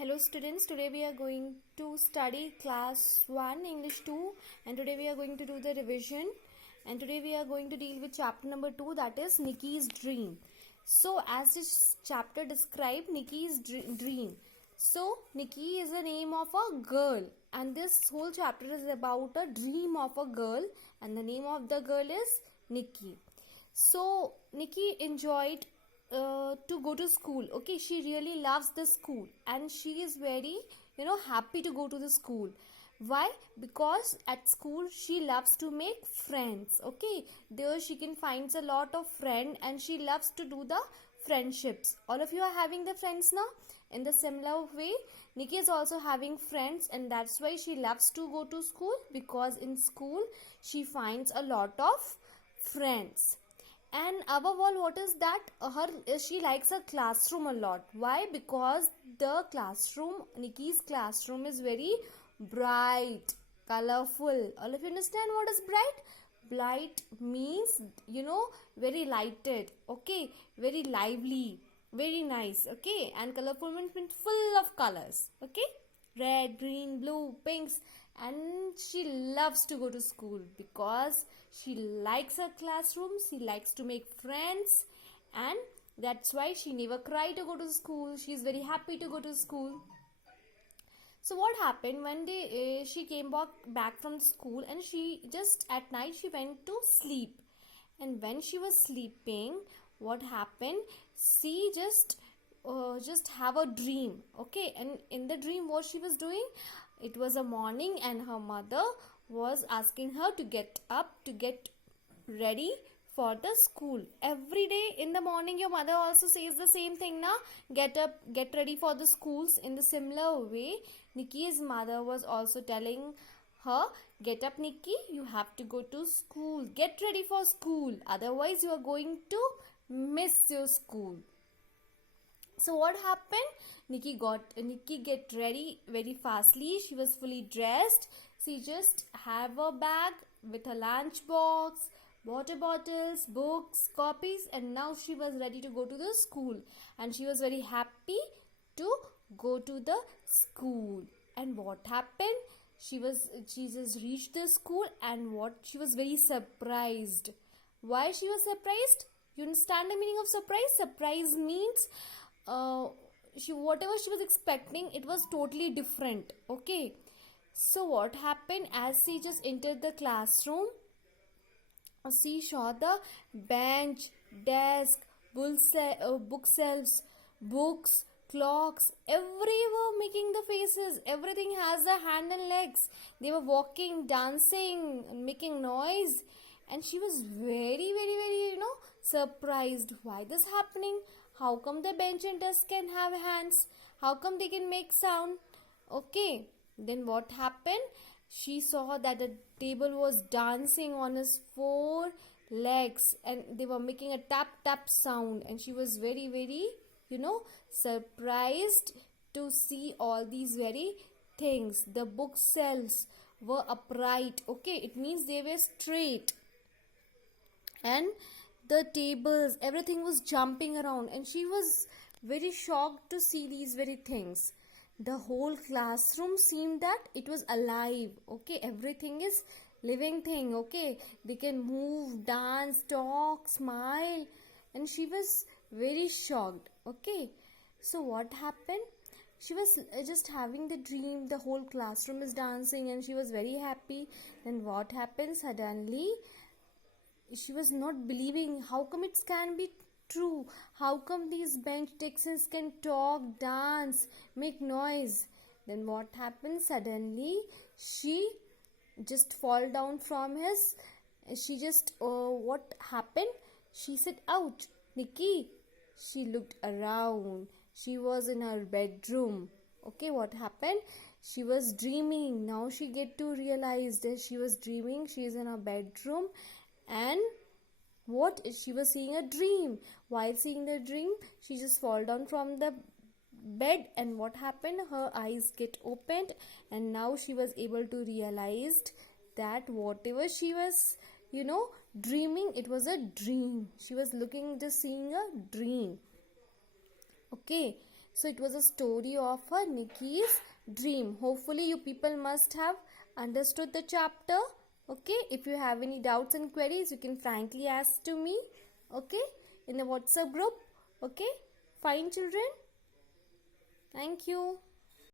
Hello students, today we are going to study class 1 English 2 and today we are going to do the revision and today we are going to deal with chapter number 2, that is Nikki's dream. So as this chapter described, Nikki's dream. So Nikki is the name of a girl and this whole chapter is about a dream of a girl and the name of the girl is Nikki. So Nikki enjoyed to go to school. Okay, she really loves the school and she is very happy to go to the school. Why? Because at school she loves to make friends. Okay, there she can find a lot of friends and she loves to do the friendships. All of you are having the friends now. In the similar way, Nikki is also having friends and that's why she loves to go to school, because in school she finds a lot of friends. And above all, what is that she likes her classroom a lot. Why? Because the classroom, Nikki's classroom, is very bright, colorful. All of you understand what is bright? Bright means very lighted. Okay, very lively, very nice. Okay, and colorful means full of colors. Okay, red, green, blue, pinks. And she loves to go to school because she likes her classroom, she likes to make friends, and that's why she never cried to go to school. She is very happy to go to school. So what happened one day, she came back from school and she just at night she went to sleep, and when she was sleeping, what happened, she just have a dream. Okay, and in the dream what she was doing, it was a morning and her mother was asking her to get up to get ready for the school. Every day in the morning your mother also says the same thing, na, get up, get ready for the schools. In the similar way, Nikki's mother was also telling her, get up Nikki, you have to go to school, get ready for school, otherwise you are going to miss your school. So what happened? Nikki get ready very fastly. She was fully dressed. She just have a bag with a lunch box, water bottles, books, copies, and now she was ready to go to the school. And she was very happy to go to the school. And what happened? She just reached the school, and she was very surprised. Why she was surprised? You understand the meaning of surprise? Surprise means whatever she was expecting, it was totally different. Okay, so what happened, as she just entered the classroom, she saw the bench, desk, bookshelves, books, clocks, everywhere making the faces. Everything has a hand and legs. They were walking, dancing, making noise, and she was very surprised. Why this happening? How come the bench and desk can have hands? How come they can make sound? Okay, then what happened? She saw that the table was dancing on its 4 legs and they were making a tap tap sound, and she was very surprised to see all these very things. The bookshelves were upright. Okay, it means they were straight, and the tables, everything was jumping around, and she was very shocked to see these very things. The whole classroom seemed that it was alive. Okay, everything is living thing. Okay, they can move, dance, talk, smile, and she was very shocked. Okay, so what happened? She was just having the dream, the whole classroom is dancing and she was very happy. Then what happened? Suddenly she was not believing, how come it can be true? How come these bench Texans can talk, dance, make noise? Then what happened? Suddenly she just fall down from his. She just what happened? She said, ouch, Nikki. She looked around. She was in her bedroom. Okay, what happened? She was dreaming. Now she get to realize that she was dreaming. She is in her bedroom, and what, she was seeing a dream. While seeing the dream, she just fall down from the bed, and what happened, her eyes get opened, and now she was able to realize that whatever she was dreaming, it was a dream. She was just seeing a dream. Okay, So it was a story of a Nikki's dream. Hopefully you people must have understood the chapter. Okay, if you have any doubts and queries, you can frankly ask to me. Okay, in the WhatsApp group. Okay, fine children. Thank you.